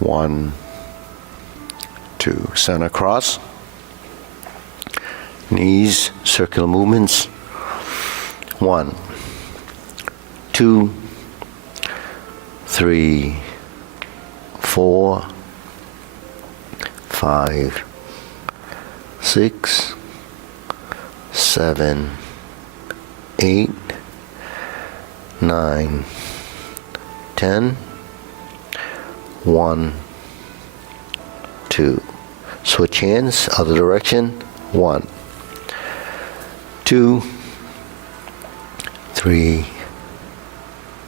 1, 2. Center cross. Knees, circular movements. 1, 2, 3, 4, 5, 6, 7, 8, 9, 10. 1, 2. Switch hands, other direction. 1, 2, 3,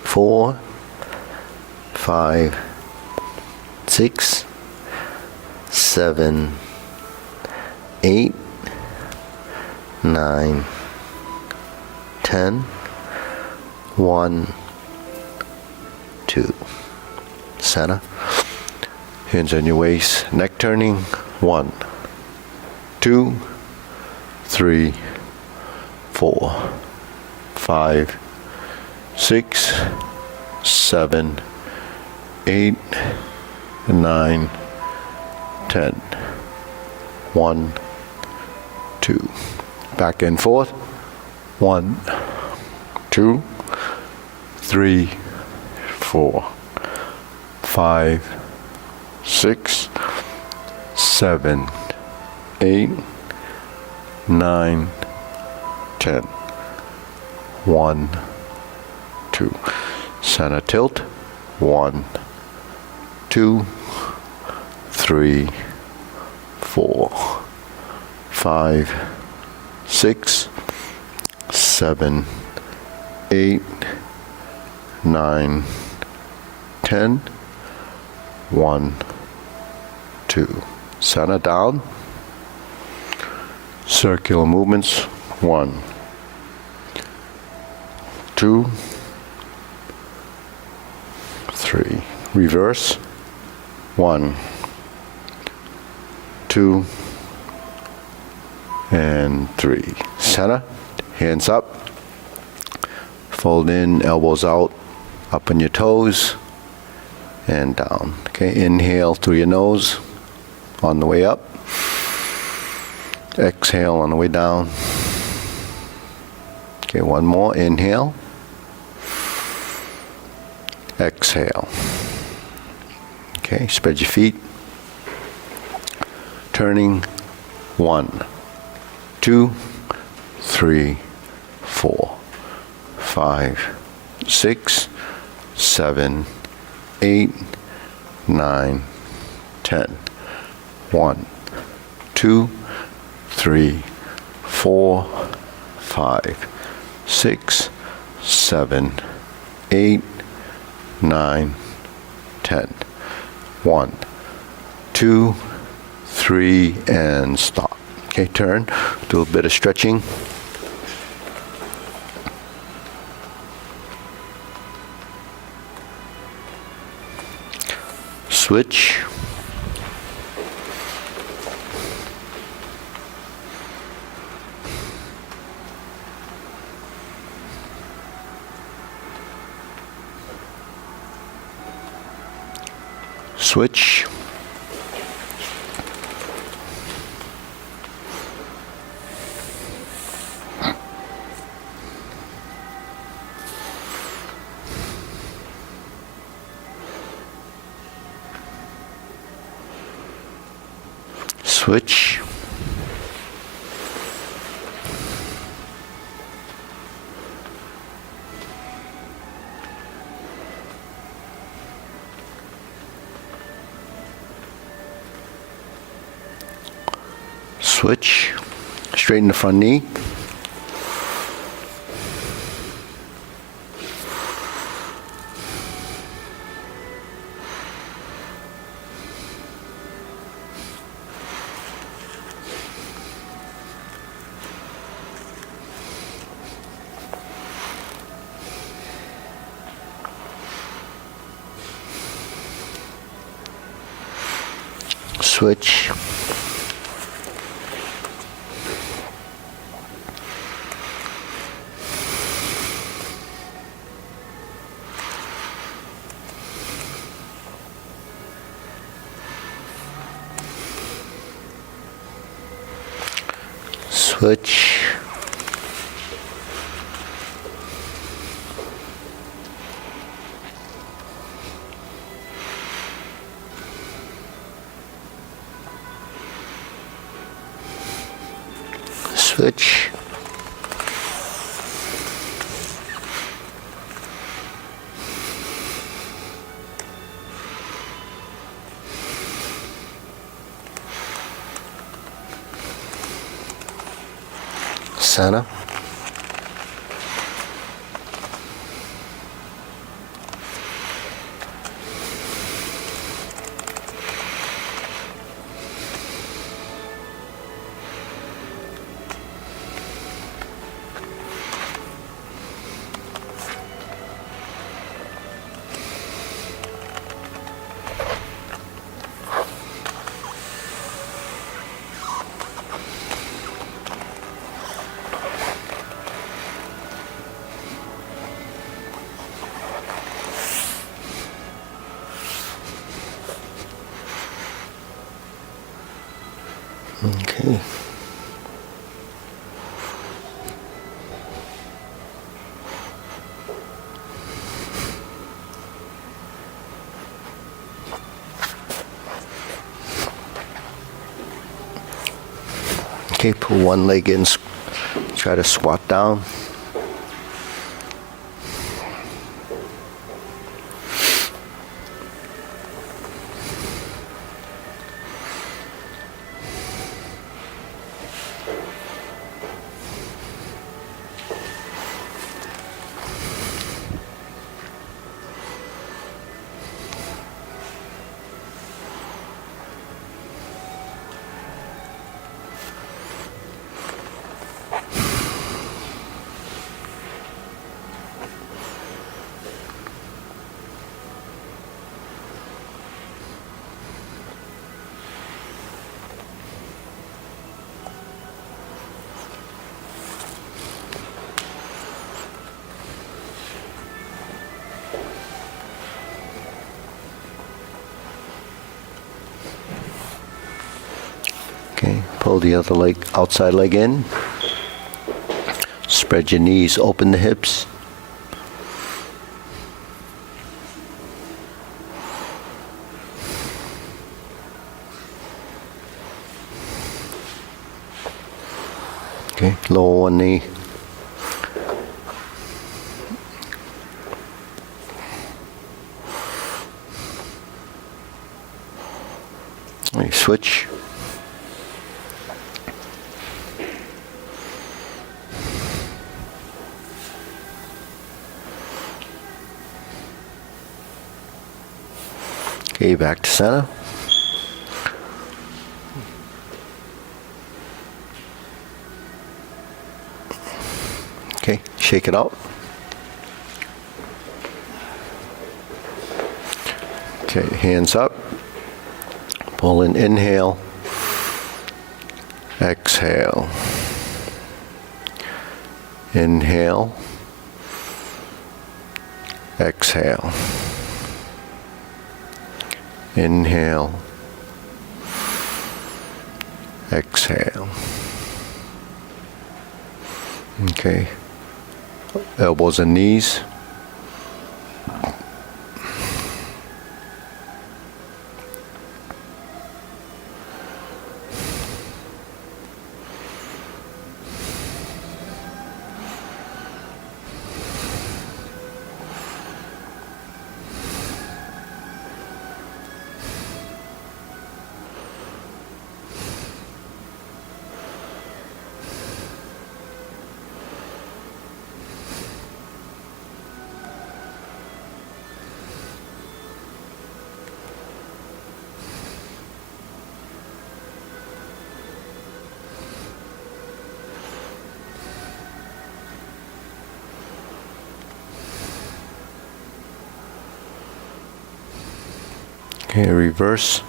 4, 5, 6, 7, 8, 9, 10. 1, 2. Center. Hands on your waist. Neck turning. 1, 2, 3, 4, 5, 6, 7, 8, 9, 10. 1, 2. Back and forth. 1, 2, 3, 4, 5, 6, 7, 8, 9, 10. 1, 2. Center tilt. 1, 2, 3, 4, 5, 6, 7, 8, 9, 10. 1, 2. Center down. Circular movements. 1, 2, 3. Reverse. 1, 2, and 3. Center. Hands up. Fold in, elbows out, up on your toes, and down. Okay, inhale through your nose on the way up. Exhale on the way down. Okay, one more. Inhale. Exhale. Okay, spread your feet. Turning. 1, 2, 3, 4, 5, 6, 7, 8, 9, 10. 1, 2, 3, 4, 5, 6, 7, 8, 9, 10. 1, 2, 3, and stop. Okay, turn. Do a bit of stretching. Switch. Switch. Switch. Switch. Straighten the front knee. Switch. Switch. Switch. Center. Okay. Okay, pull one leg in, try to squat down. Okay, pull the other leg, outside leg in. Spread your knees, open the hips. Okay, lower one knee. Okay, switch. Okay, back to center. Okay, shake it out. Okay, hands up. Pull in, inhale. Exhale. Inhale. Exhale. Inhale. Exhale. Okay. Elbows and knees. Okay, reverse.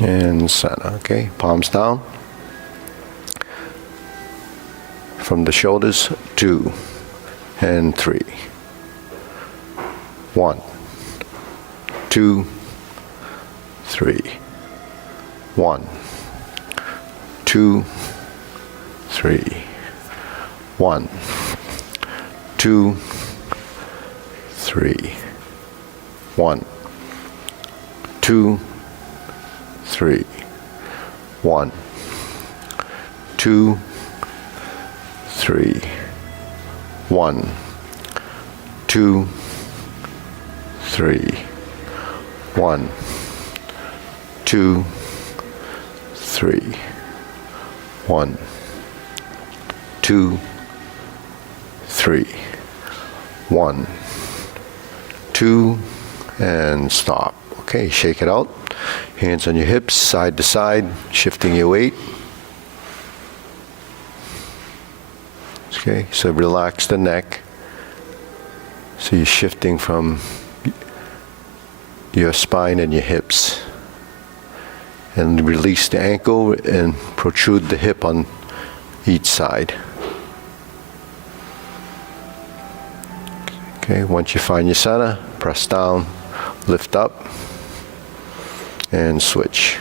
and center. Okay, palms down. From the shoulders, 2 and 3. 1, 2, 3. 1, 2, 3. 1, 2, 3. 1, 2, 3. 1, 2, 3. 1, 2, 3. 1, 2, 3. 1, 2, 3. 1, 2, and stop. Okay, shake it out. Hands on your hips, side to side, shifting your weight. Okay, so relax the neck. So you're shifting from your spine and your hips. And release the ankle and protrude the hip on each side. Okay, once you find your center, press down, lift up, and switch.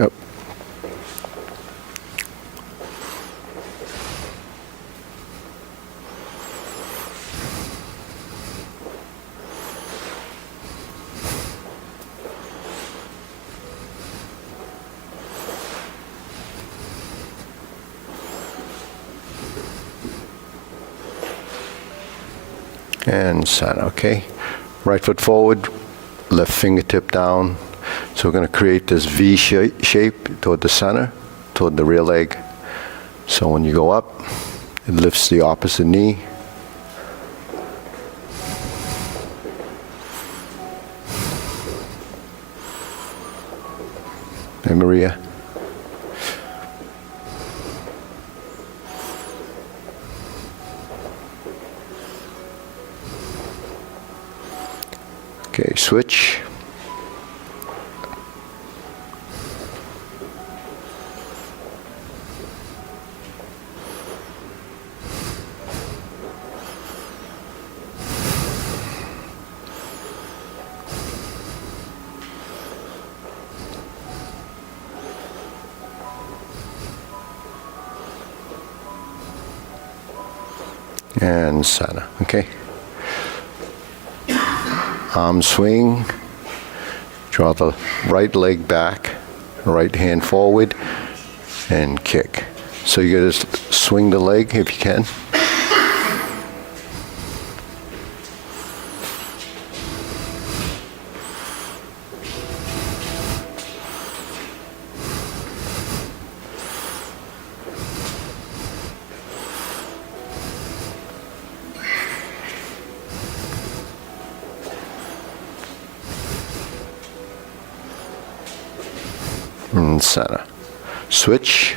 Up. And center, okay? Right foot forward, left fingertip down. So we're going to create this V shape toward the center, toward the rear leg. So when you go up, it lifts the opposite knee. Hey, Maria. Okay, switch. And center, okay? Arm swing, draw the right leg back, right hand forward, and kick. So you gotta swing the leg if you can. And center. Switch.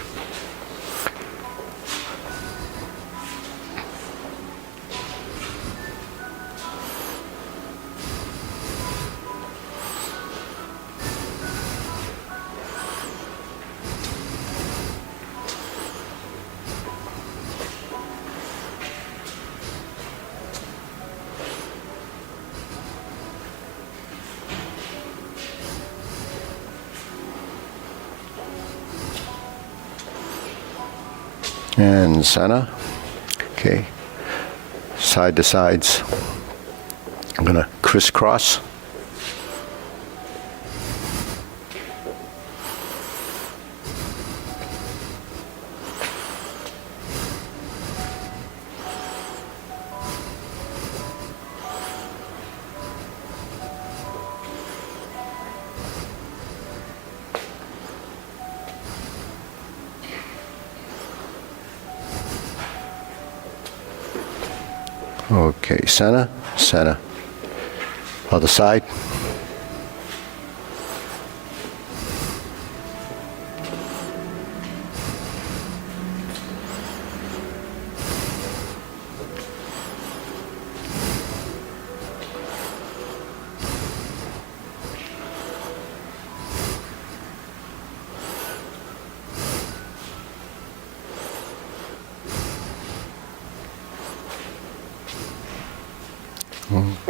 And center. Okay. Side to sides. I'm going to crisscross. Okay, center, center. Other side.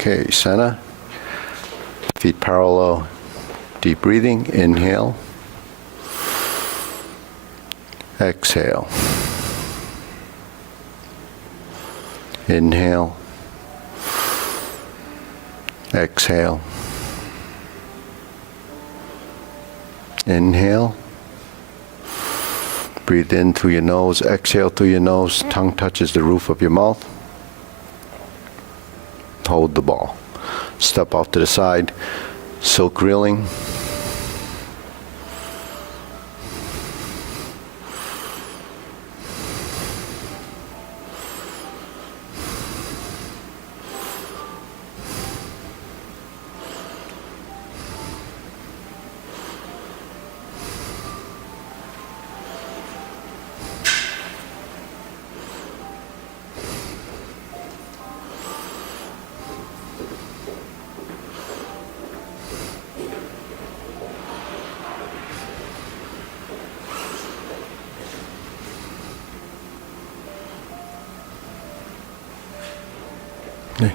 Okay, center. Feet parallel. Deep breathing. Inhale. Exhale. Inhale. Exhale. Inhale. Breathe in through your nose. Exhale through your nose. Tongue touches the roof of your mouth. Hold the ball. Step off to the side. Silk reeling. Okay.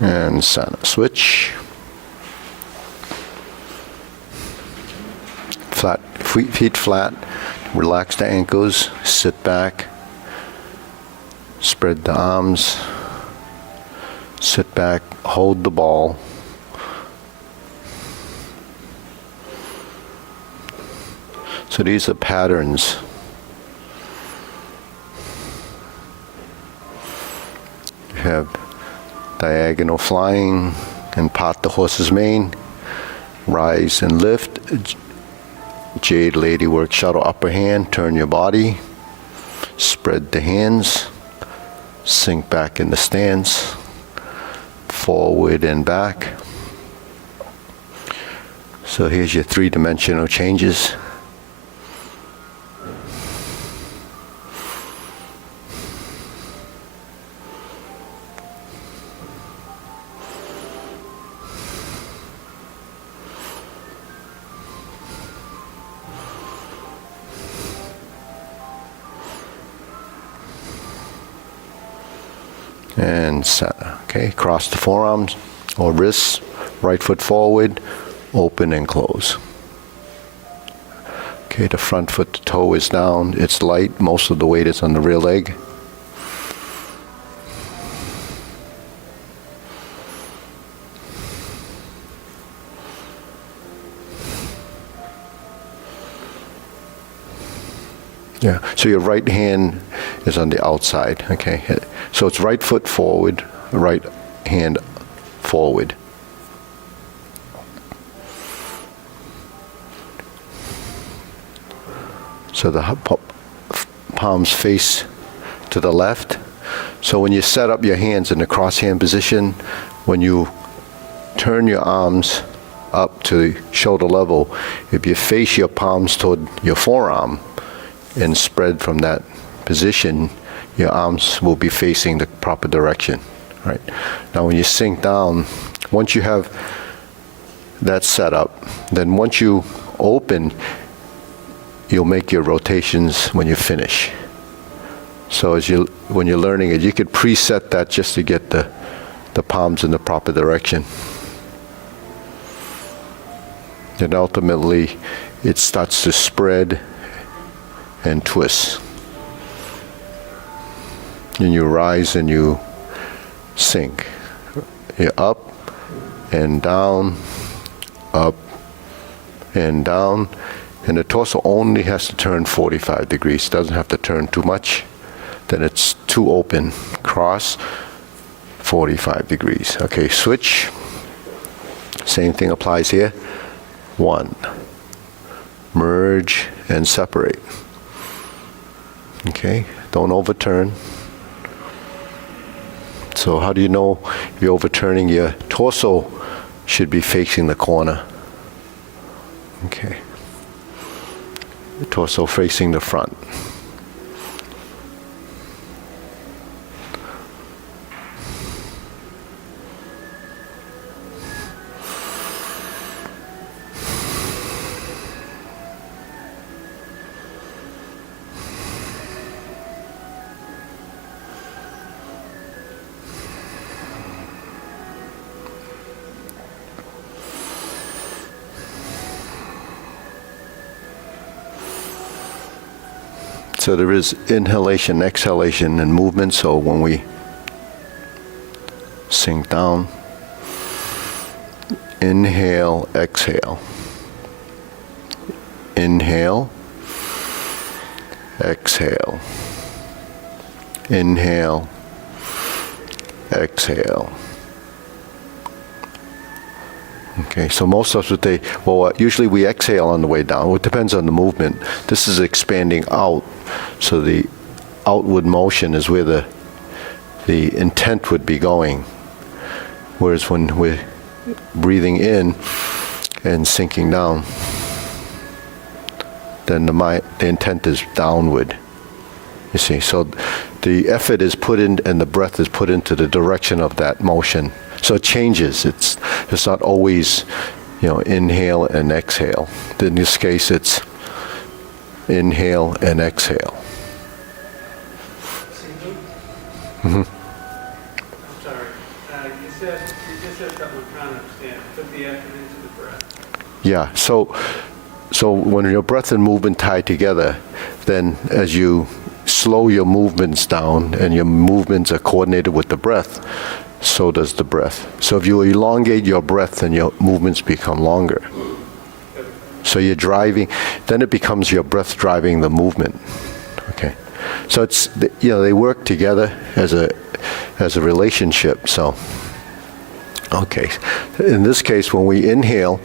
And center. Switch. Flat, feet flat. Relax the ankles. Sit back. Spread the arms. Sit back. Hold the ball. So these are patterns. You have diagonal flying and pot the horse's mane, rise and lift, jade lady work shuttle upper hand, turn your body, spread the hands, sink back in the stance, forward and back. So here's your three-dimensional changes. And center. Okay, cross the forearms or wrists, right foot forward, open and close. Okay, the front foot, the toe is down, it's light, most of the weight is on the rear leg. Yeah, so your right hand is on the outside, okay? So it's right foot forward, right hand forward. So the palms face to the left. So when you set up your hands in the cross hand position, when you turn your arms up to shoulder level, if you face your palms toward your forearm, and spread from that position, your arms will be facing the proper direction, right? Now when you sink down, once you have that set up, then once you open, you'll make your rotations when you finish. So when you're learning it, you could preset that just to get the palms in the proper direction. Then ultimately, it starts to spread and twist. And you rise and you sink. You're up and down, up and down. And the torso only has to turn 45 degrees. Doesn't have to turn too much. Then it's too open. Cross, 45 degrees. Okay, switch. Same thing applies here. 1. Merge and separate. Okay, don't overturn. So how do you know if you're overturning? Your torso should be facing the corner. Okay. The torso facing the front. So there is inhalation, exhalation, and movement. So when we sink down, inhale, exhale. Inhale, exhale. Inhale, exhale. Okay, so most of us would say, well, usually we exhale on the way down. It depends on the movement. This is expanding out. So the outward motion is where the intent would be going. Whereas when we're breathing in and sinking down, then the intent is downward. You see, so the effort is put in and the breath is put into the direction of that motion. So it changes. It's not always, inhale and exhale. In this case, it's inhale and exhale. Mm-hmm. I'm sorry. You just said something I'm trying to understand. Put the effort into the breath. Yeah. So when your breath and movement tie together, then as you slow your movements down and your movements are coordinated with the breath, so does the breath. So if you elongate your breath, then your movements become longer. So you're driving, then it becomes your breath driving the movement. Okay. So it's, they work together as a relationship. So, okay. In this case, when we inhale,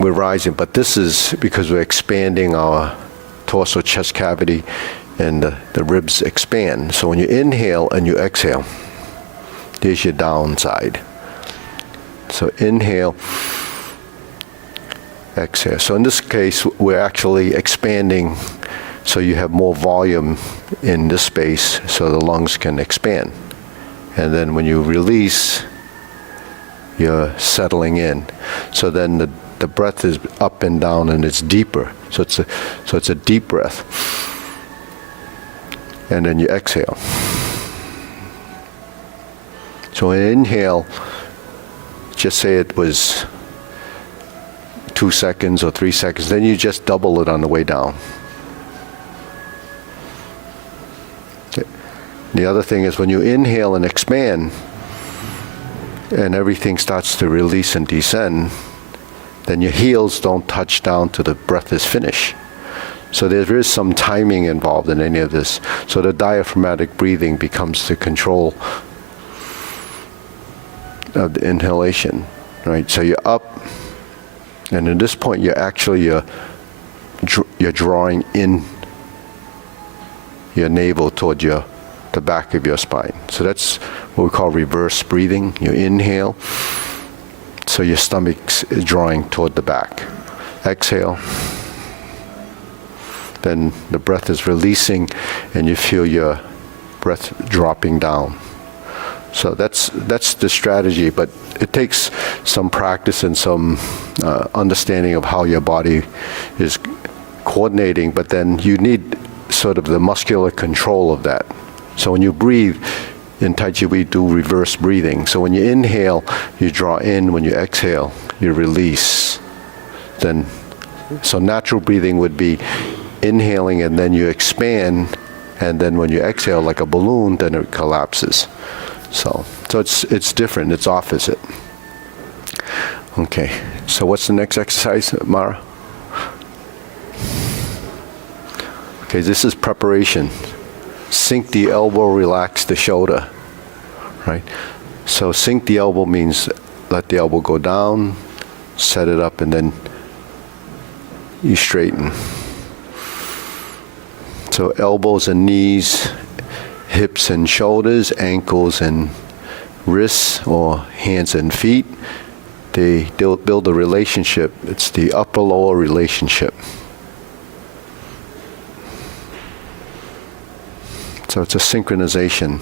we're rising, but this is because we're expanding our torso chest cavity and the ribs expand. So when you inhale and you exhale, there's your downside. So inhale, exhale. So in this case, we're actually expanding so you have more volume in this space so the lungs can expand. And then when you release, you're settling in. So then the breath is up and down and it's deeper. So it's a deep breath. And then you exhale. So an inhale, just say it was 2 seconds or 3 seconds, then you just double it on the way down. Okay. The other thing is when you inhale and expand, and everything starts to release and descend, then your heels don't touch down till the breath is finished. So there is some timing involved in any of this. So the diaphragmatic breathing becomes the control of the inhalation, right? So you're up, and at this point you're drawing in your navel toward the back of your spine. So that's what we call reverse breathing. You inhale, so your stomach's drawing toward the back. Exhale. Then the breath is releasing and you feel your breath dropping down. So that's the strategy, but it takes some practice and some understanding of how your body is coordinating, but then you need sort of the muscular control of that. So when you breathe, in Tai Chi we do reverse breathing. So when you inhale, you draw in. When you exhale, you release. So natural breathing would be inhaling and then you expand, and then when you exhale like a balloon, then it collapses. So it's different, it's opposite. Okay, so what's the next exercise, Mara? Okay, this is preparation. Sink the elbow, relax the shoulder, right? So sink the elbow means let the elbow go down, set it up, and then you straighten. So elbows and knees hips and shoulders, ankles and wrists, or hands and feet. They build a relationship. It's the upper-lower relationship. So it's a synchronization.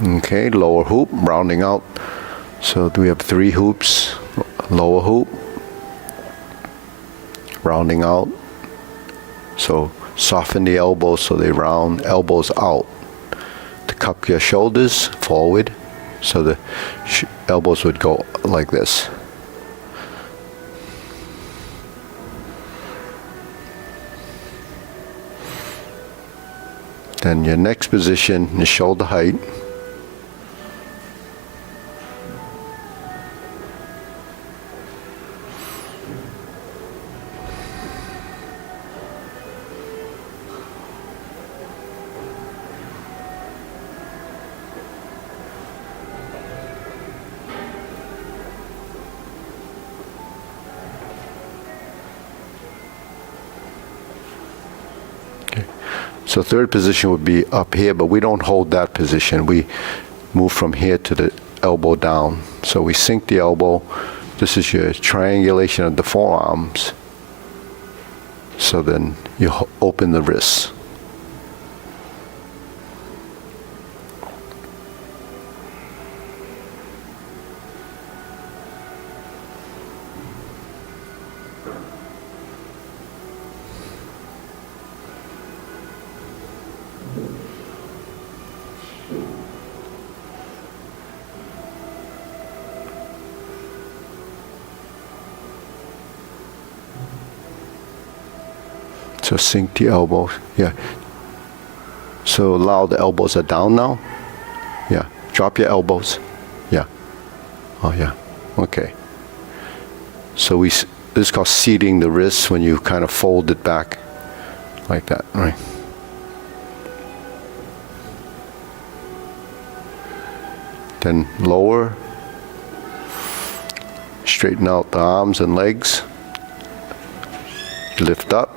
Okay, lower hoop, rounding out. So we have 3 hoops, lower hoop, rounding out. So soften the elbows so they round, elbows out. To cup your shoulders forward, so the elbows would go like this. Then your next position is shoulder height. So third position would be up here, but we don't hold that position. We move from here to the elbow down. So we sink the elbow. This is your triangulation of the forearms. So then you open the wrists. So sink the elbows. Yeah. So allow the elbows are down now. Yeah. Drop your elbows. Yeah. Oh yeah. Okay. So this is called seating the wrists when you kind of fold it back like that. Right. Then lower. Straighten out the arms and legs. Lift up.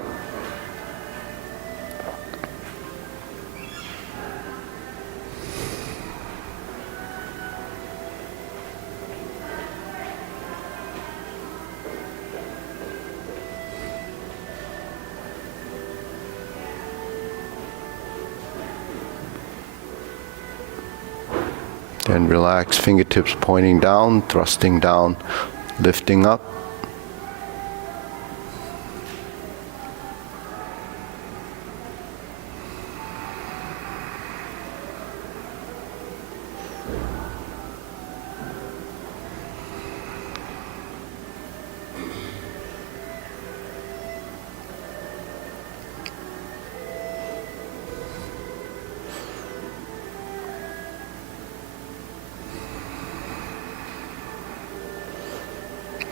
Then relax, fingertips pointing down, thrusting down, lifting up.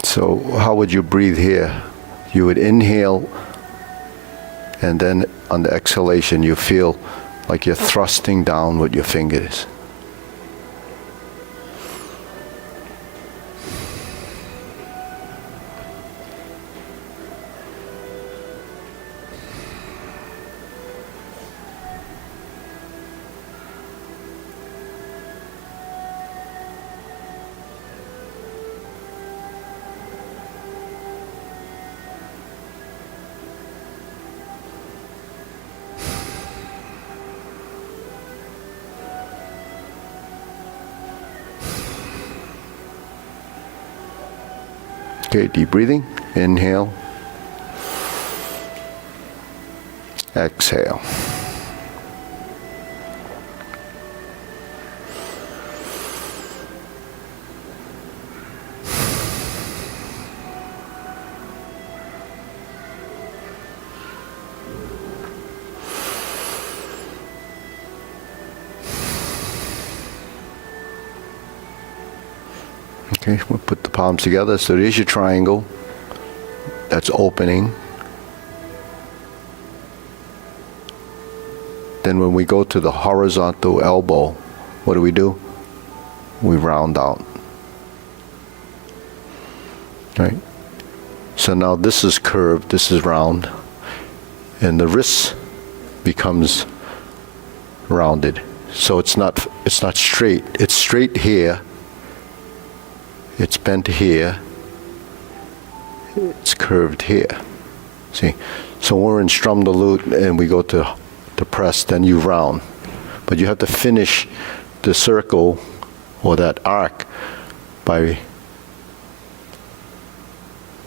So how would you breathe here? You would inhale, and then on the exhalation you feel like you're thrusting down with your fingers. Okay, deep breathing. Inhale. Exhale. Okay, we'll put the palms together. So there's your triangle. That's opening. Then when we go to the horizontal elbow, what do? We round out. Right? So now this is curved, this is round, and the wrist becomes rounded. So it's not straight. It's straight here. It's bent here. It's curved here. See? So when we're in strum the lute and we go to press, then you round. But you have to finish the circle or that arc by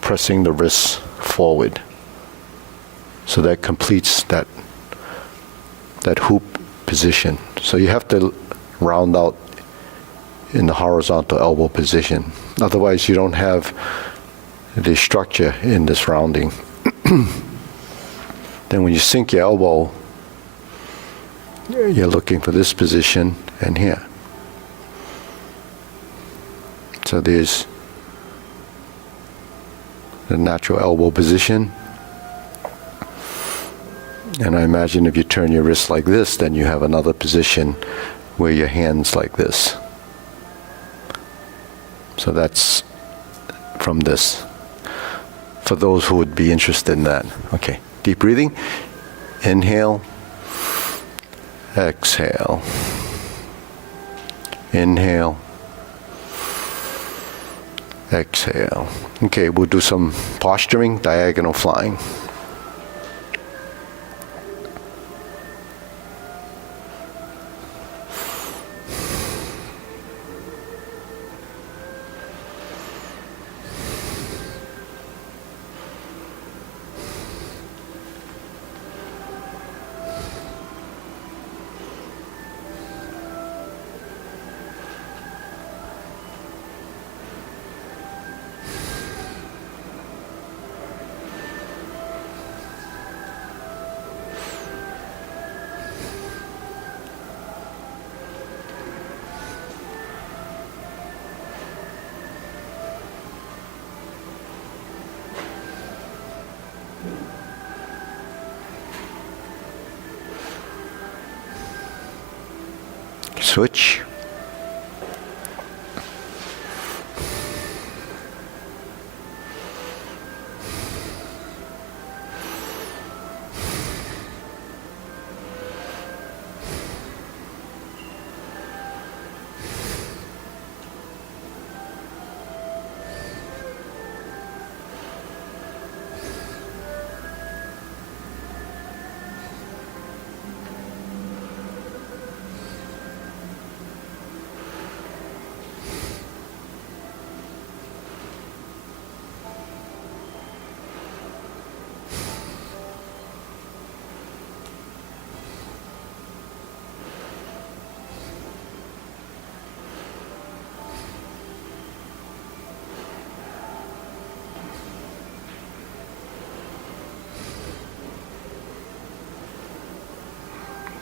pressing the wrists forward. So that completes that hoop position. So you have to round out in the horizontal elbow position. Otherwise you don't have the structure in this rounding. Then when you sink your elbow, you're looking for this position and here. So there's the natural elbow position. And I imagine if you turn your wrist like this, then you have another position where your hand's like this. So that's from this. For those who would be interested in that. Okay, deep breathing. Inhale. Exhale. Inhale. Exhale. Okay, we'll do some posturing, diagonal flying. Switch.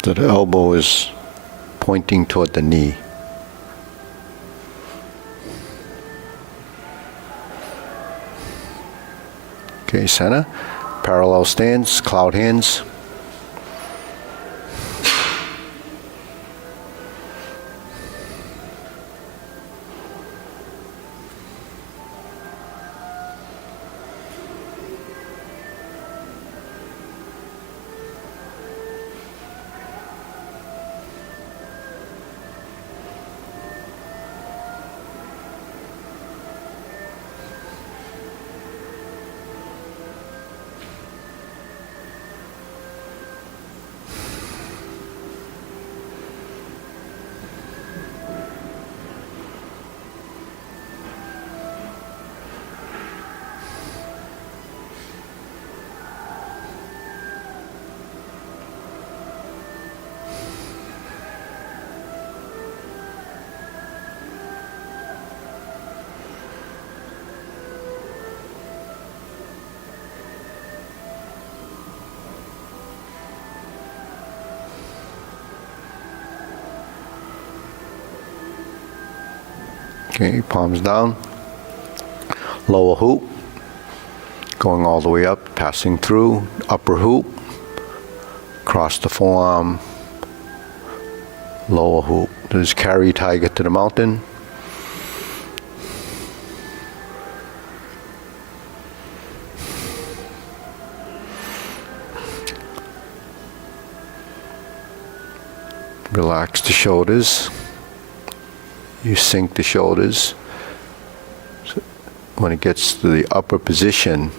So the elbow is pointing toward the knee. Okay, center. Parallel stance, cloud hands. Okay, palms down. lower hoop, going all the way up, passing through, upper hoop, cross the forearm, lower hoop. Just carry tiger to the mountain. Relax the shoulders. You sink the shoulders. So when it gets to the upper position,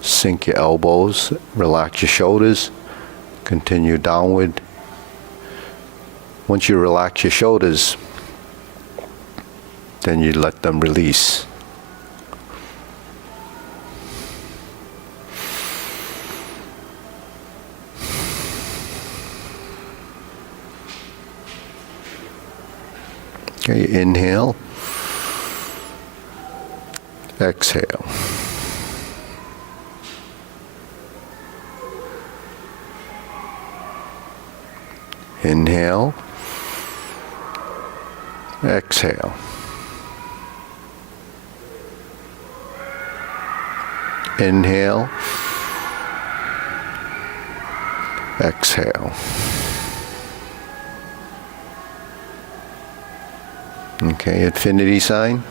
sink your elbows, relax your shoulders, continue downward. Once you relax your shoulders, then you let them release. Okay, inhale, exhale. Inhale, exhale. Inhale, exhale. Okay, infinity sign.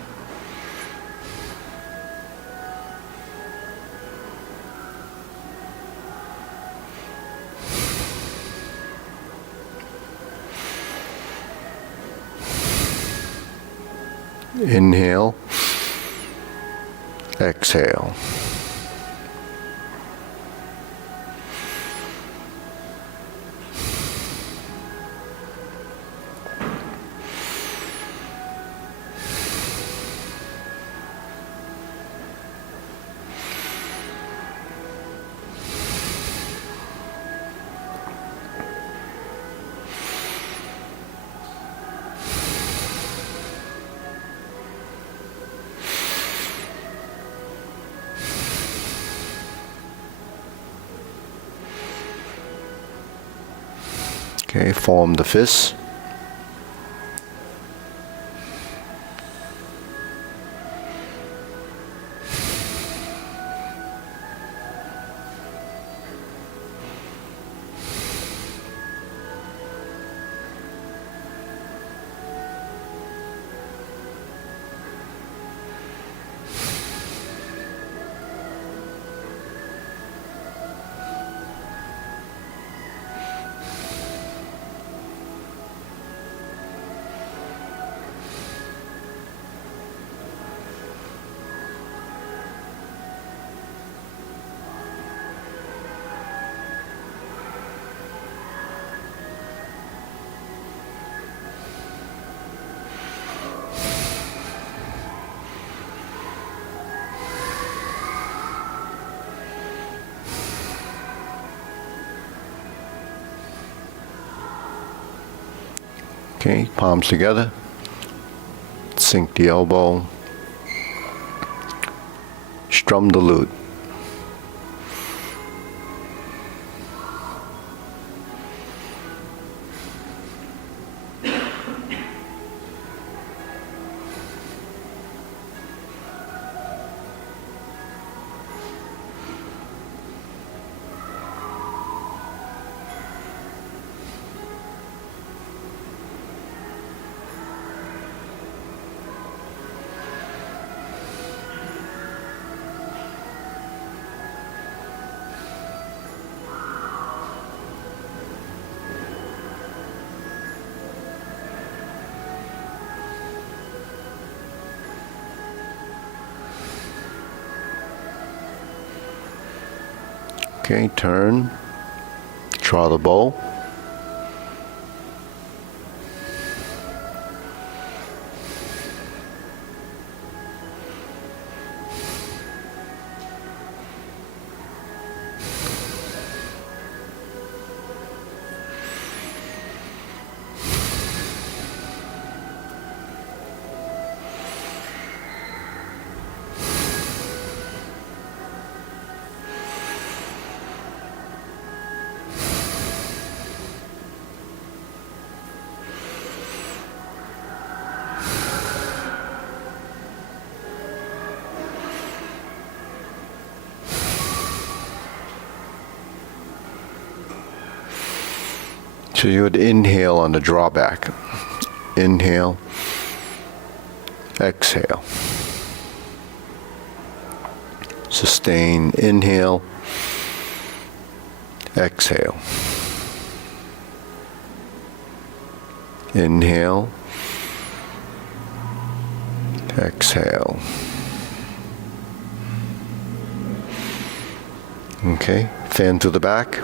Inhale, exhale. Okay, form the fists. Okay, palms together. Sink the elbow. Strum the lute. Okay, turn, draw the bow. So you would inhale on the drawback. Inhale, exhale. Sustain, inhale, exhale. Inhale, exhale. Okay, fan to the back.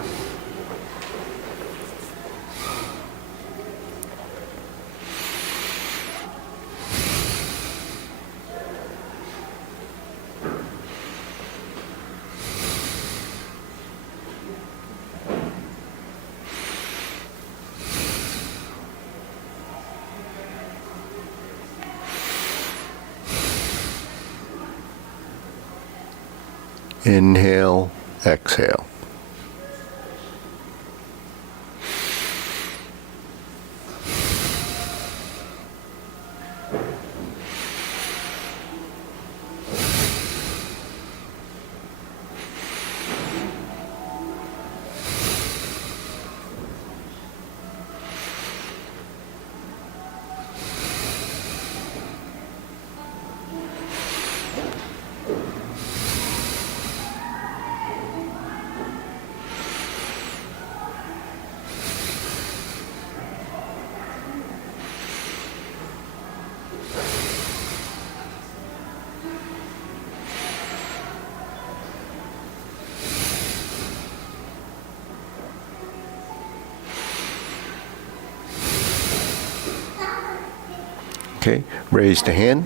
Inhale, exhale. Okay, raise the hand.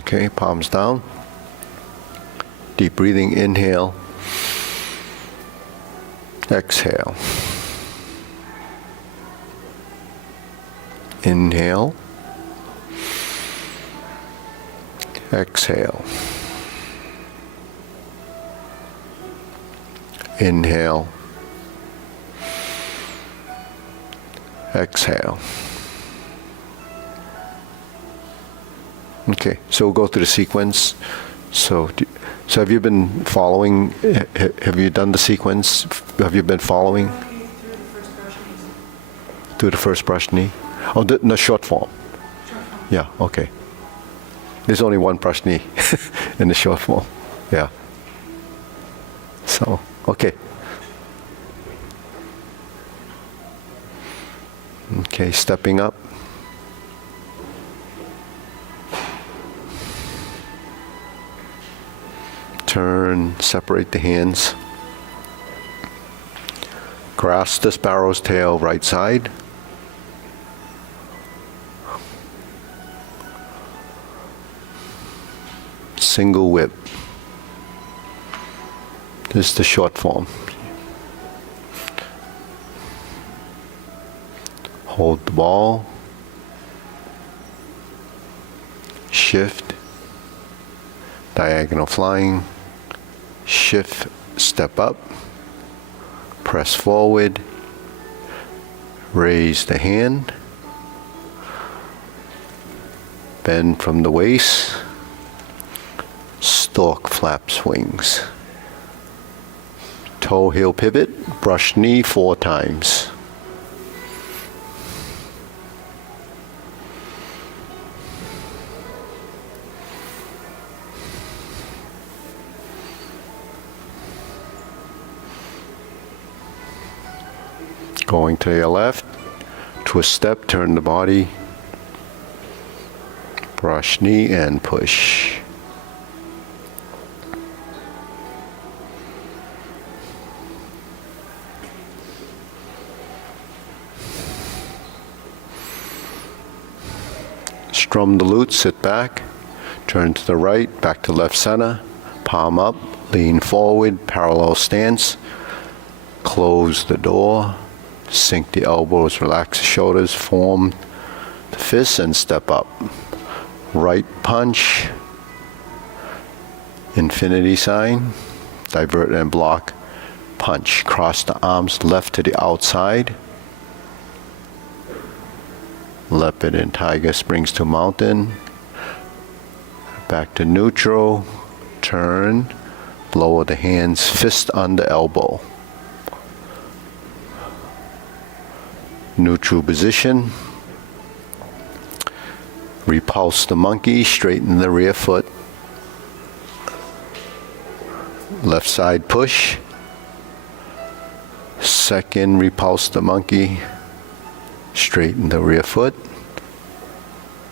Okay, palms down. Deep breathing, inhale. Exhale. Inhale. Exhale. Inhale. Exhale. Okay, so we'll go through the sequence. So have you been following? Have you done the sequence? Have you been following? Through the first brush knee? Oh, the short form. Yeah, okay. There's only one brush knee in the short form. Yeah. So, okay. Okay, stepping up. Turn, separate the hands. Grasp the sparrow's tail, right side. Single whip. This is the short form. Hold the ball. Shift. Diagonal flying. Shift, step up. Press forward. Raise the hand. Bend from the waist. Stork flaps wings. Toe heel pivot, brush knee 4 times. Going to your left, twist step, turn the body. Brush knee and push. Strum the glutes, sit back, turn to the right, back to left center, palm up, lean forward, parallel stance, close the door, sink the elbows, relax the shoulders, form the fists and step up. Right punch, infinity sign, divert and block, punch, cross the arms left to the outside, leopard and tiger springs to mountain, back to neutral, turn, lower the hands, fist under elbow. Neutral position, repulse the monkey, straighten the rear foot, left side push, second repulse the monkey, straighten the rear foot,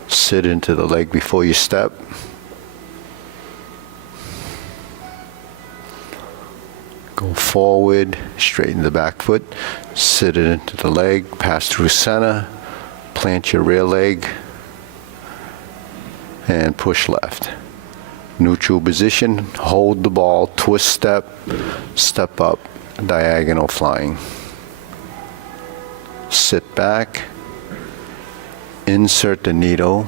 sit into the leg before you step, go forward, straighten the back foot, sit it into the leg, pass through center, plant your rear leg, and push left. Neutral position, hold the ball, twist step, step up, diagonal flying. Sit back, insert the needle,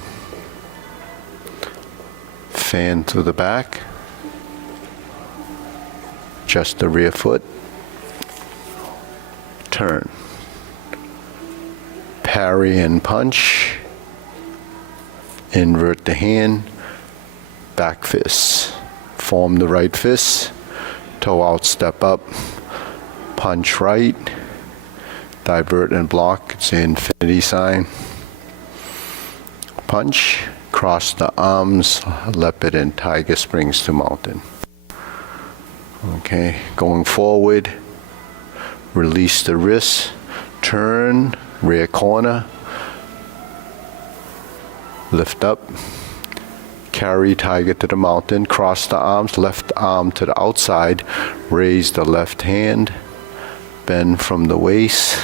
fan through the back, adjust the rear foot, turn. Parry and punch, invert the hand, back fist. Form the right fist, toe out, step up, punch right, divert and block, it's the infinity sign. Punch, cross the arms, leopard and tiger springs to mountain. Okay, going forward, release the wrist, turn, rear corner, lift up, carry tiger to the mountain, cross the arms, left arm to the outside, raise the left hand, bend from the waist,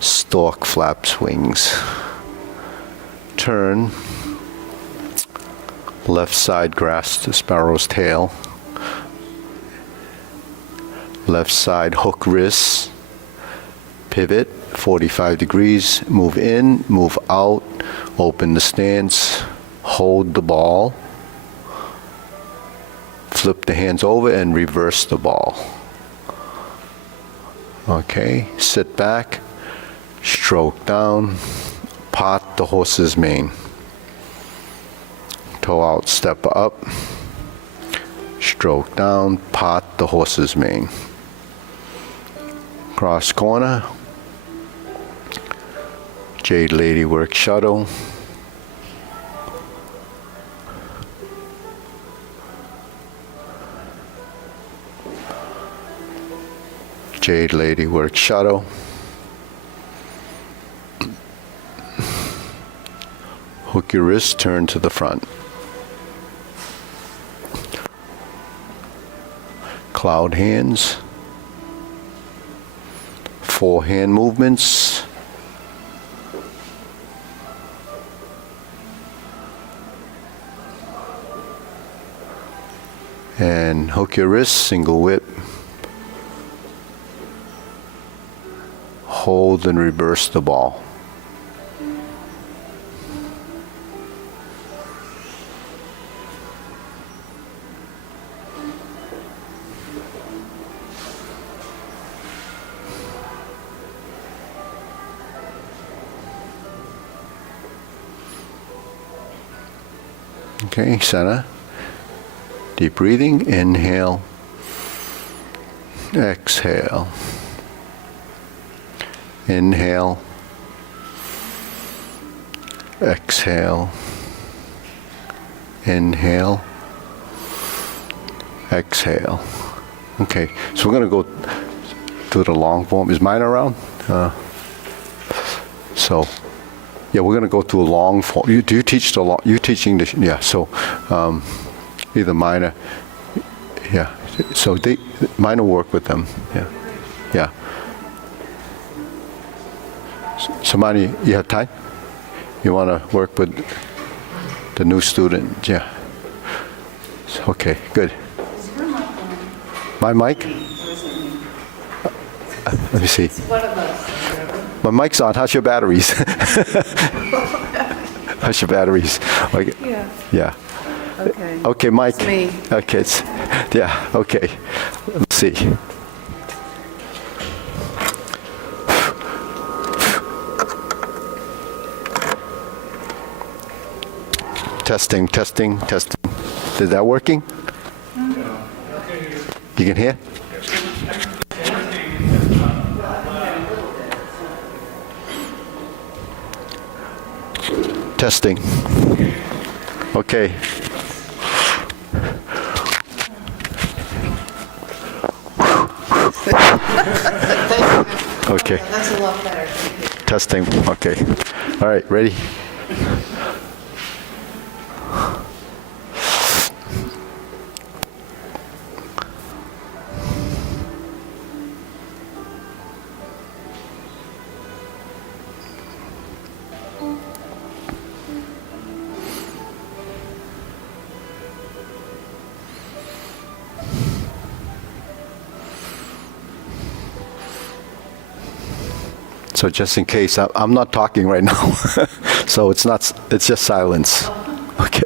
stork flaps wings. Turn, left side grasp the sparrow's tail, left side hook wrist, pivot 45 degrees, move in, move out, open the stance, hold the ball, flip the hands over and reverse the ball. Okay, sit back, stroke down, part the horse's mane. Toe out, step up, stroke down, part the horse's mane. Cross corner, Jade Lady work shuttle. Jade Lady work shuttle. Hook your wrist, turn to the front. Cloud hands. 4 hand movements. And hook your wrist, single whip. Hold and reverse the ball. Okay, center. Deep breathing, inhale, exhale. Inhale, exhale, inhale, exhale. Okay, so we're going to go through the long form. Is mine around? So Yeah, we're going to go to a long form. Do you teach the long? You teaching the? Yeah. So either minor. Yeah. So they minor work with them. Yeah. Yeah. So Mani, you have time? You want to work with the new student? Yeah. Okay. Good. Is your mic on? My mic? Or is it me? Let me see. One of us. My mic's on. How's your batteries? How's your batteries? Okay. Yeah. Yeah. Okay. Okay, Mike. It's me. Okay. Yeah. Okay. Let's see. Testing. Testing. Testing. Is that working? You can hear? Testing. Okay. Okay. That's a lot better. Testing. Okay. All right. Ready? So just in case, I'm not talking right now. So it's not, it's just silence. Okay.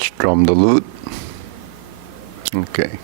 Strum the lute. Okay.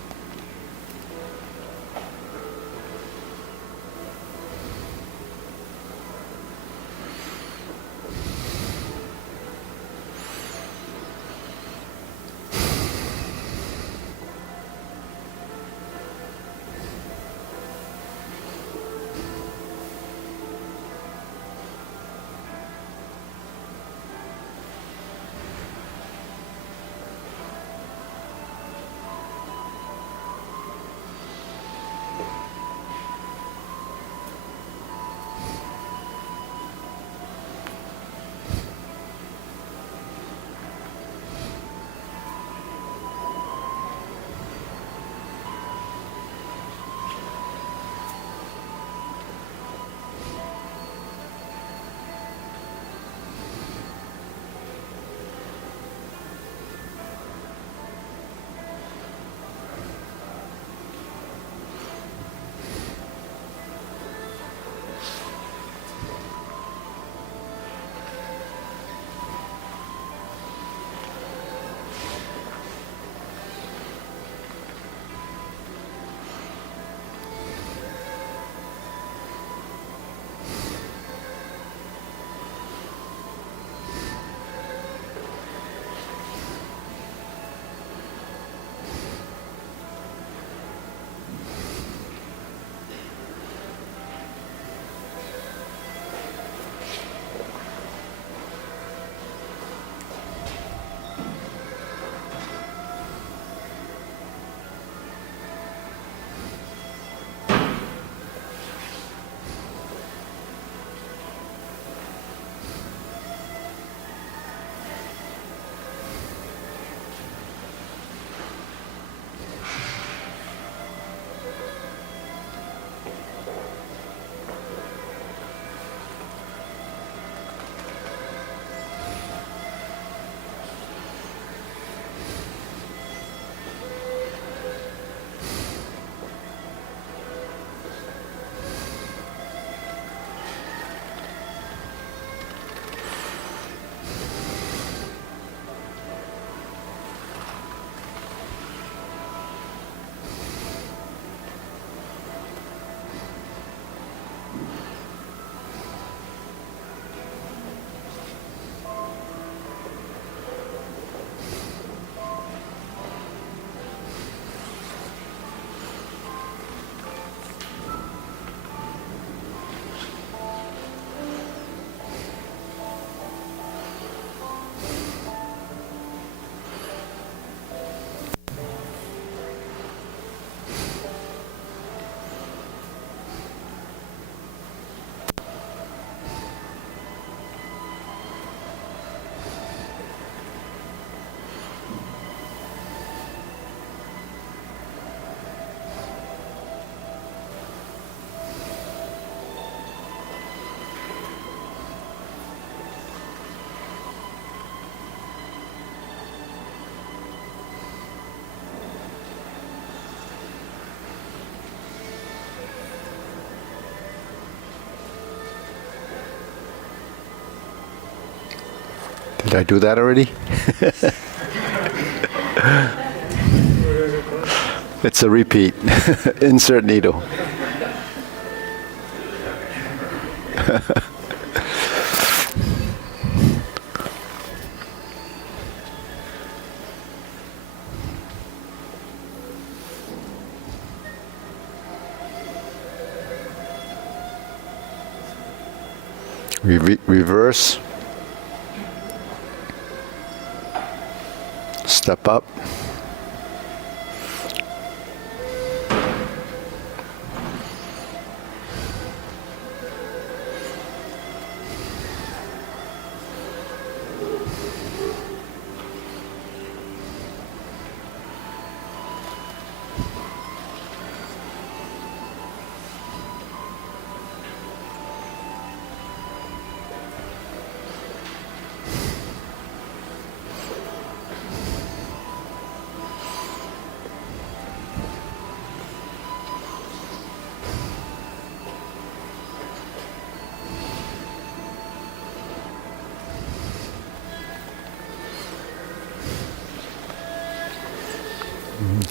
Did I do that already? It's a repeat. Insert needle. Reverse. Step up.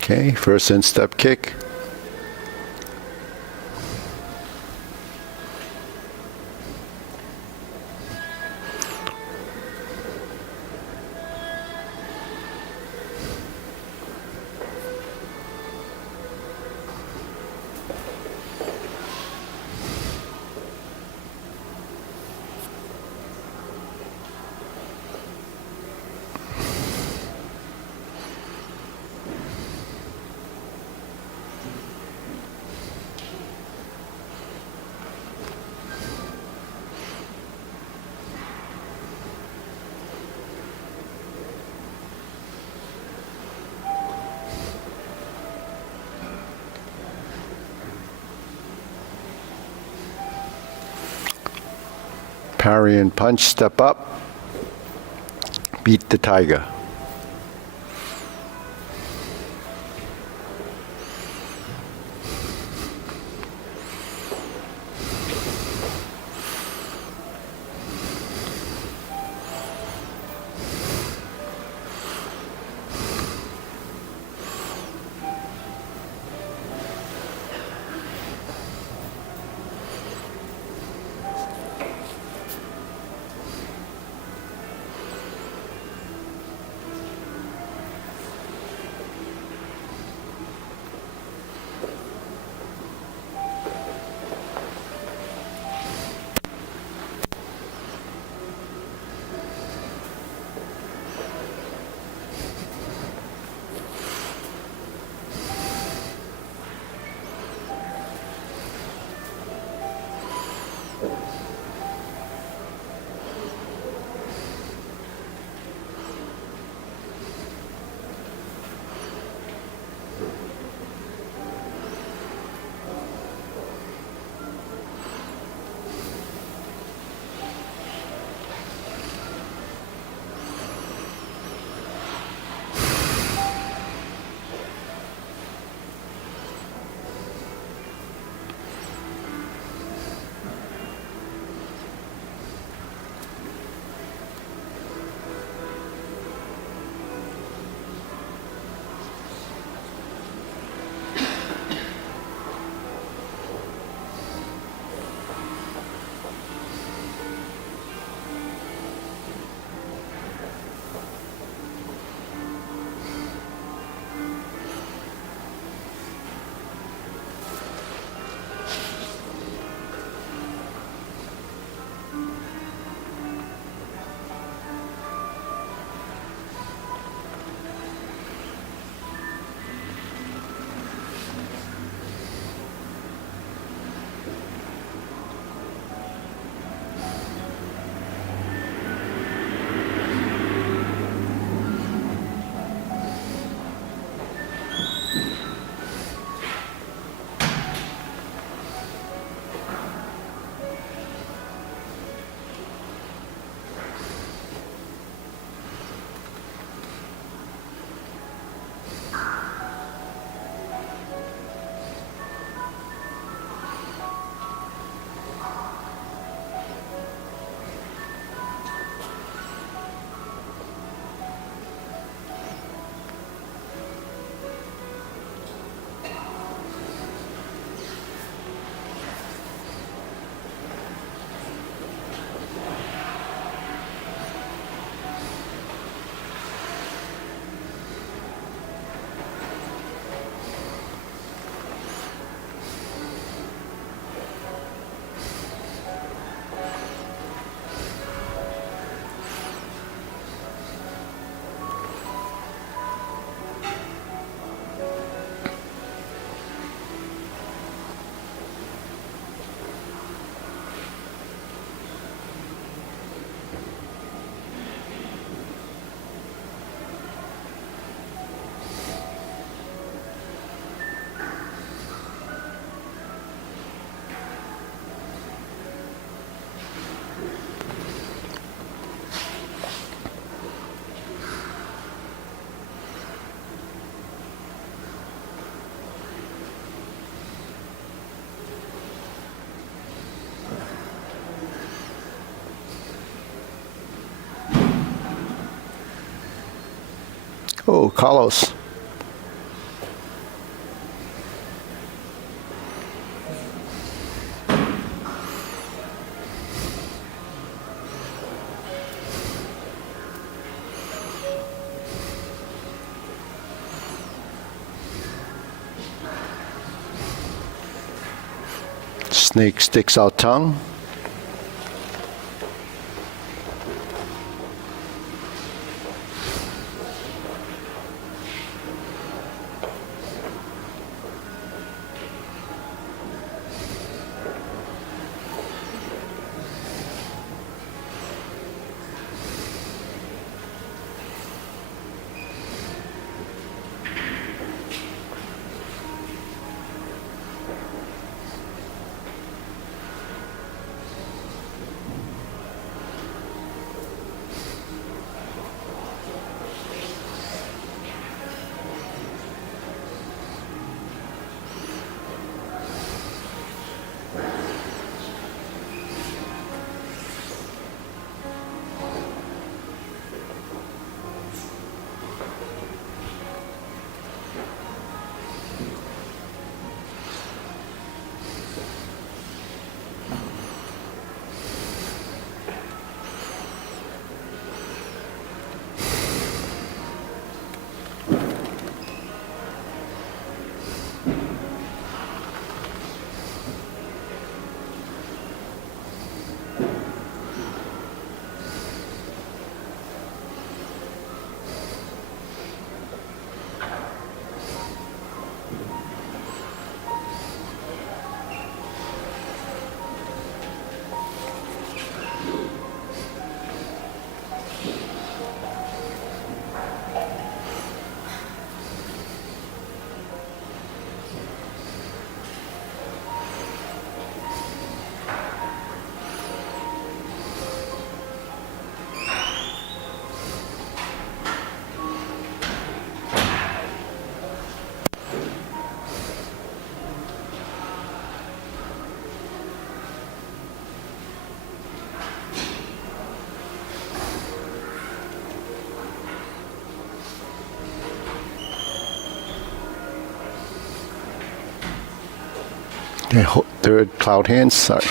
Okay, first instep kick. Parry and punch, step up. Beat the tiger. Oh, Carlos. Snake sticks out tongue. Okay, third cloud hands. Sorry.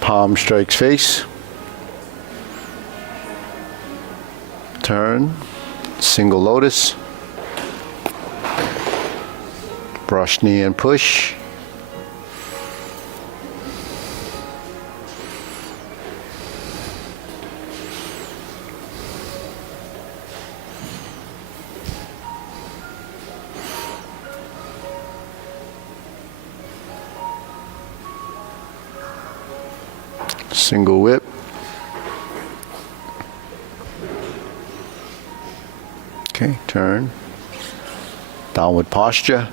Palm strikes face. Turn. Single lotus. Brush knee and push. Single whip. Okay, turn. Downward posture.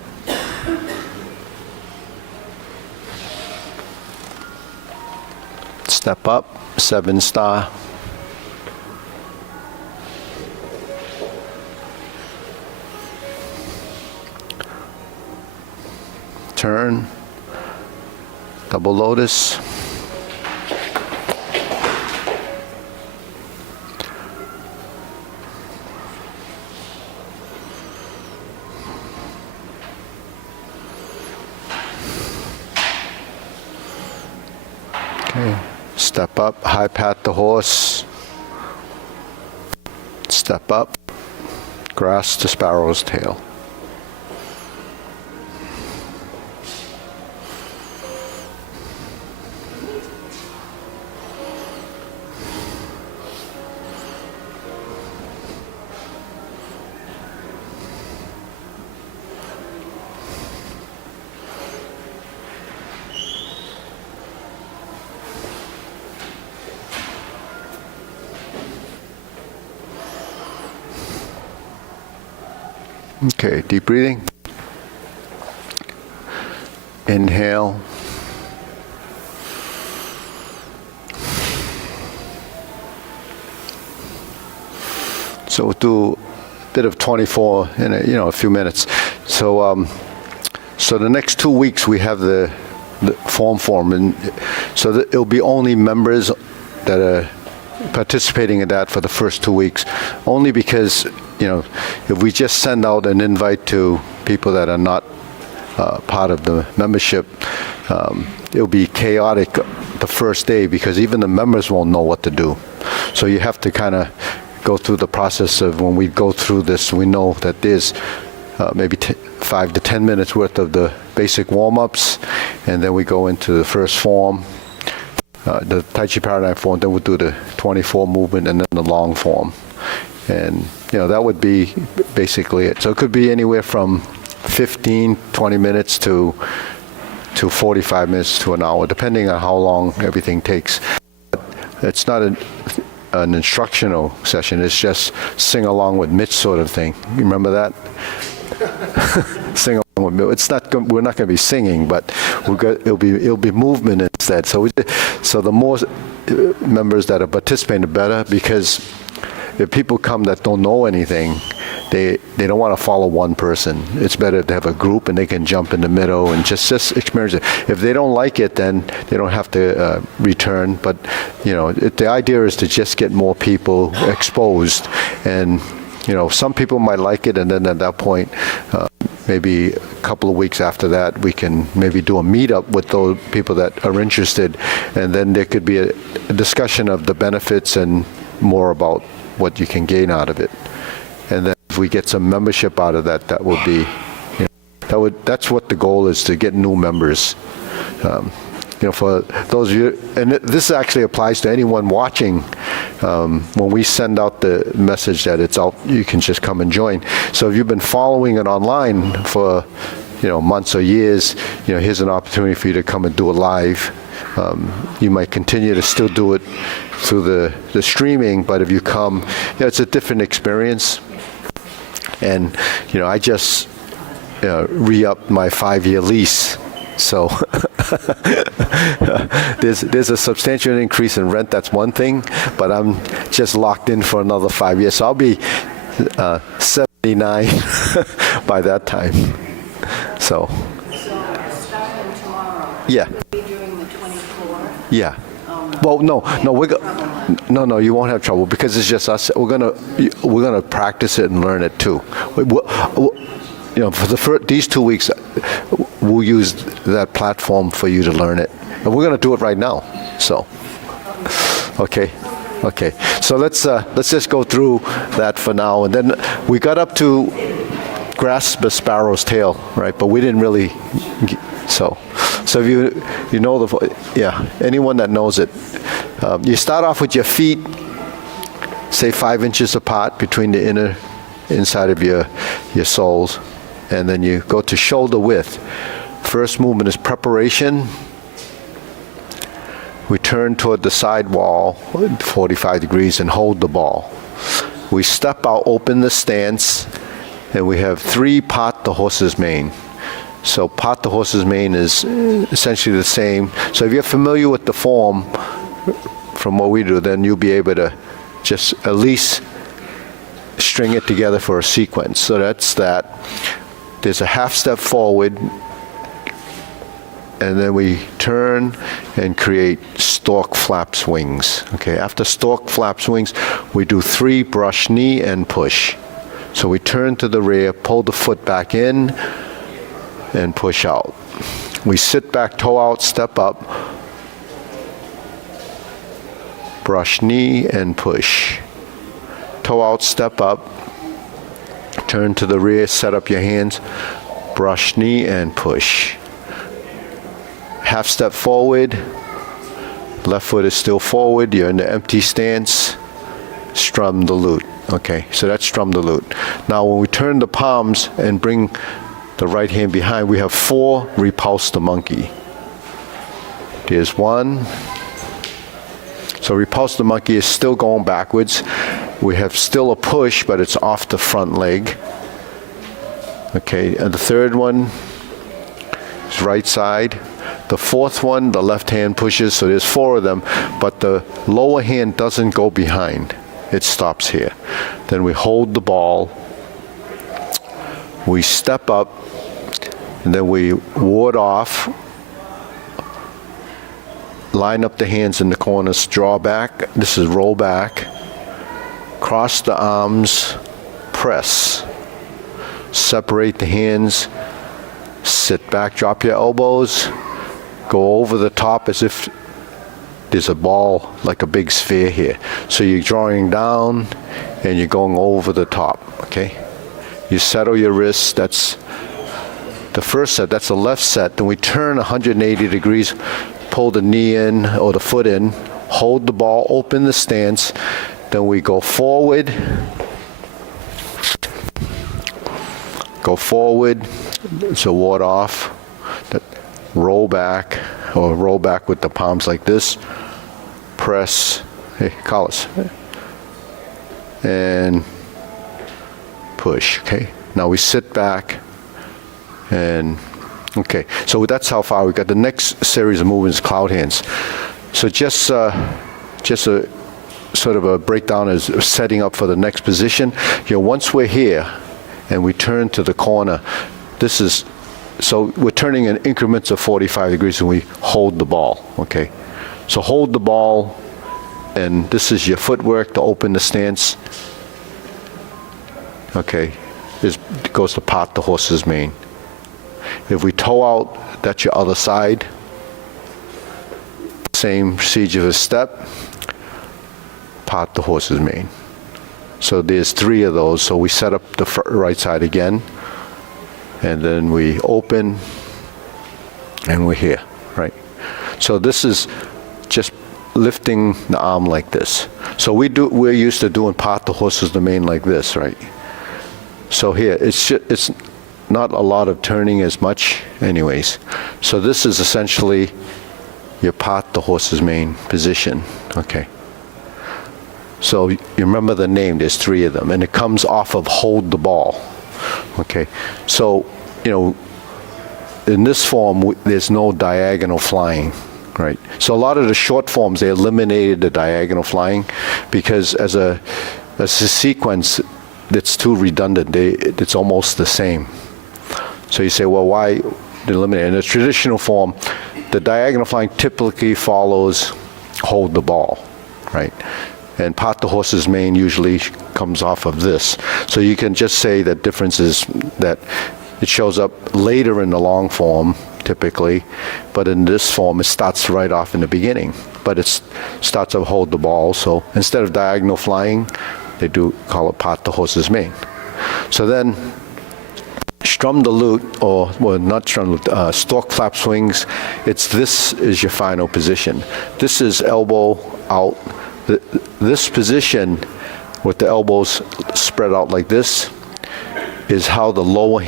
Step up, 7-star. Turn. Double lotus. Okay. Step up, high pat the horse. Step up, grasp the sparrow's tail. Okay, deep breathing. Inhale. So we'll do a bit of 24 in a few minutes. So so the next 2 weeks we have the form, and so that it'll be only members that are participating in that for the first 2 weeks, only because if we just send out an invite to people that are not part of the membership, it'll be chaotic the first day because even the members won't know what to do. So you have to kind of go through the process of, when we go through this, we know that there's maybe 5 to 10 minutes worth of the basic warm-ups, and then we go into the first form, the Tai Chi Paradigm form, then we'll do the 24 movement and then the long form. And that would be basically it. So it could be anywhere from 15, 20 minutes to 45 minutes to an hour, depending on how long everything takes. It's not an instructional session. It's just sing along with Mitch sort of thing. You remember that? Sing along with Mitch. We're not going to be singing, but it'll be movement instead. So the more members that are participating, the better, because if people come that don't know anything, they don't want to follow one person. It's better to have a group and they can jump in the middle and just experience it. If they don't like it, then they don't have to return. But the idea is to just get more people exposed, and some people might like it, and then at that point, maybe a couple of weeks after that, we can maybe do a meetup with those people that are interested, and then there could be a discussion of the benefits and more about what you can gain out of it. And then if we get some membership out of that, that would be, that's what the goal is, to get new members. For those of you, and this actually applies to anyone watching. When we send out the message that it's out, you can just come and join. So if you've been following it online for months or years, here's an opportunity for you to come and do it live. You might continue to still do it through the streaming, but if you come, it's a different experience. And I just re-upped my 5-year lease. So there's a substantial increase in rent. That's one thing, but I'm just locked in for another 5 years. So I'll be 79 by that time. So starting tomorrow. Yeah. Will we be doing the 24? Yeah. Well, no, you won't have trouble because it's just us. We're gonna practice it and learn it too. For these 2 weeks, we'll use that platform for you to learn it, and we're gonna do it right now. So, okay. So let's just go through that for now, and then we got up to grasp a sparrow's tail, right? But we didn't really. So if you know anyone that knows it, you start off with your feet, say 5 inches apart between the inside of your soles, and then you go to shoulder width. First movement is preparation. We turn toward the side wall, 45 degrees, and hold the ball. We step out, open the stance, and we have 3 part the horse's mane. So part the horse's mane is essentially the same. So if you're familiar with the form from what we do, then you'll be able to just at least string it together for a sequence. So that's that. There's a half step forward, and then we turn and create stork flaps wings. Okay, after stork flaps wings, we do 3 brush knee and push. So we turn to the rear, pull the foot back in, and push out. We sit back, toe out, step up, brush knee and push. Toe out, step up, turn to the rear, set up your hands, brush knee and push. Half step forward, left foot is still forward, you're in the empty stance, strum the lute. Okay, so that's strum the lute. Now when we turn the palms and bring the right hand behind, we have 4 repulse the monkey. There's 1. So repulse the monkey is still going backwards. We have still a push, but it's off the front leg. Okay, and the third one is is right side. The fourth one, the left hand pushes, so there's 4 of them, but the lower hand doesn't go behind. It stops here. Then we hold the ball, we step up, and then we ward off, line up the hands in the corners, draw back, this is roll back, cross the arms, press, separate the hands, sit back, drop your elbows, go over the top as if there's a ball, like a big sphere here. So you're drawing down and you're going over the top, okay? You settle your wrists, that's the first set, that's the left set. Then we turn 180 degrees, pull the knee in or the foot in, hold the ball, open the stance, then we go forward, so ward off, roll back, or roll back with the palms like this, press, hey, Carlos, and push, okay? Now we sit back, and, okay, so that's how far we got. The next series of movements, cloud hands. So just a sort of a breakdown is setting up for the next position. You know, once we're here, and we turn to the corner, this is, so we're turning in increments of 45 degrees and we hold the ball, okay? So hold the ball, and this is your footwork to open the stance. Okay, this goes to part the horse's mane. If we toe out, that's your other side. Same procedure as step, part the horse's mane. So there's 3 of those, so we set up the right side again, and then we open, and we're here, right? So this is just lifting the arm like this. So we're used to doing part the horse's mane like this, right? So here, it's not a lot of turning as much anyways. So this is essentially your part the horse's mane position, okay? So you remember the name, there's 3 of them, and it comes off of hold the ball, okay? So, you know, in this form, there's no diagonal flying, right? So a lot of the short forms, they eliminated the diagonal flying because as a sequence, it's too redundant. It's almost the same. So you say, well, why eliminate? In the traditional form, the diagonal flying typically follows hold the ball, right? And part the horse's mane usually comes off of this. So you can just say that difference is that it shows up later in the long form, typically, but in this form, it starts right off in the beginning. But it starts to hold the ball, so instead of diagonal flying, they do call it part the horse's mane. So then, strum the lute, or, well, not strum the lute, stork flap swings, this is your final position. This is elbow out. This position with the elbows spread out like this is how the lower